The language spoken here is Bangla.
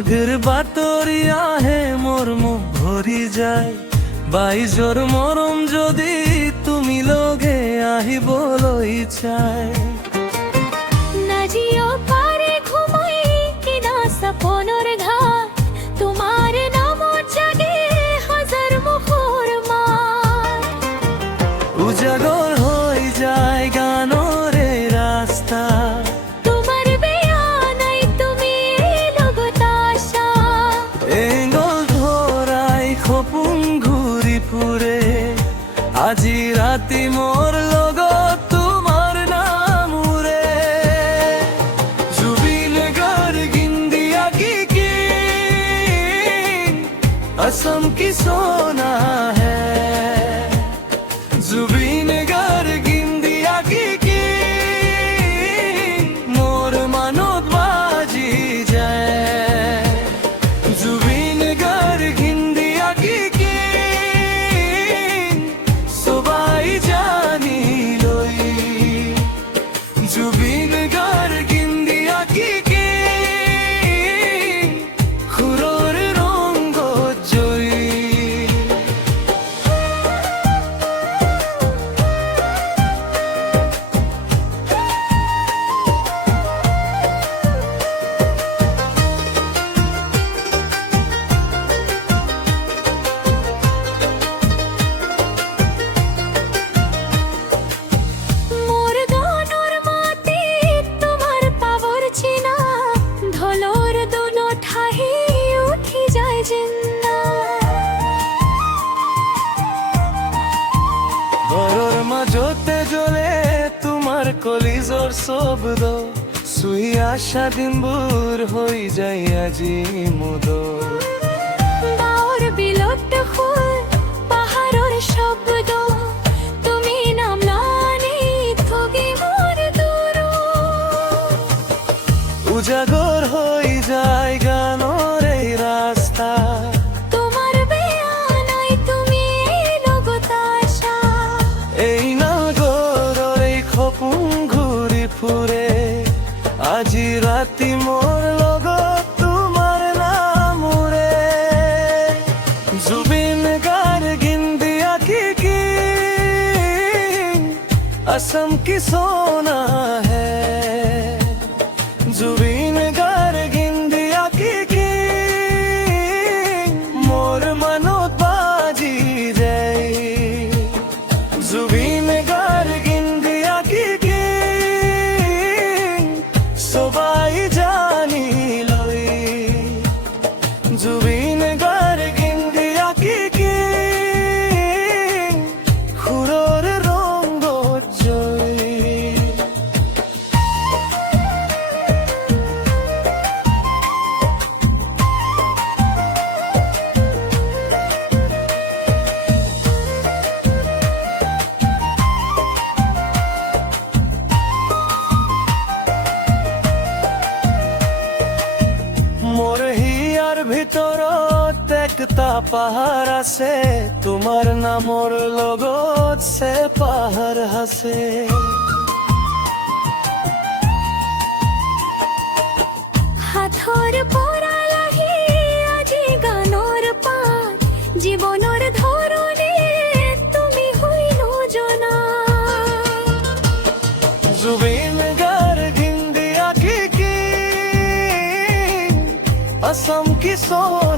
আগের বাতরি আহে মোর মুখ ভরি যায় বাইজোর মরম যদি তুমি লগে আহিবলৈ চায় নাজিও পারে ঘুমাই কিনা সপনের ঘাট তোমার নাম জাগে হাজার মুখর মার উজাগর হয়ে যায় গানরে রাস্তা তোমার বেয়ানাই তুমি লগতাশা এঙ্গল ধরাই খপুং ঘুরি ফুরে আজি রাতি মোর লগত তোমার নাম উরে জুবিন গার গিন্দিয়া কি असम की सोना है जुबीन गार गिंदिया की मोर मानोत बाजी जाए जुबीन गार गिंदिया की सुबाई जानी लोई जुबीन गार गिंदिया की खुरोर रंग জয়ী মোর গানোর মাটি তোমার পাবর চিনা ঢোলর দুনো ঠাহি উঠি যায় জিন্না ঘৰৰ মাজতে জ্বলে তোমাৰ কলিজৰ শব্দ চুই আশা দিনবোৰ হৈ যায় আজি মুদৰ গাঁৱৰ বিলত ফুল পাহাৰৰ শব্দ তুমি নামলানি থগি মোর দূৰ উজাগৰ হৈ যায় গানৰ এই ৰাস্তা তোমার বেয়ানাই তুমি লগতাশা এই নাগৰৰ এই খপুং ঘূৰি ফুৰে আজি ৰাতি মোৰ লগত তোমাৰ নাম উৰে জুবিন গাৰ গিন্দিয়া কি असम की सोना है जुबीन गार गिंदिया की मोर मनोत बाजी जाए जुबीन गार गिंदिया की সবাই জানি লই জুবিন গার গিন্দিয়া কি খুরোর রঙ্গ জয়ী মোর হিয়ার ভিতৰত একটা পাহাৰ আছে তোমাৰ নামৰ লগত সে পাহাৰ আছে হাতৰ পৰা লাহি আজি গানৰ পাত জীৱনৰ ধৰণে তুমি হইল জনা জুবিন গার গিন্দিয়া কি असम की सोना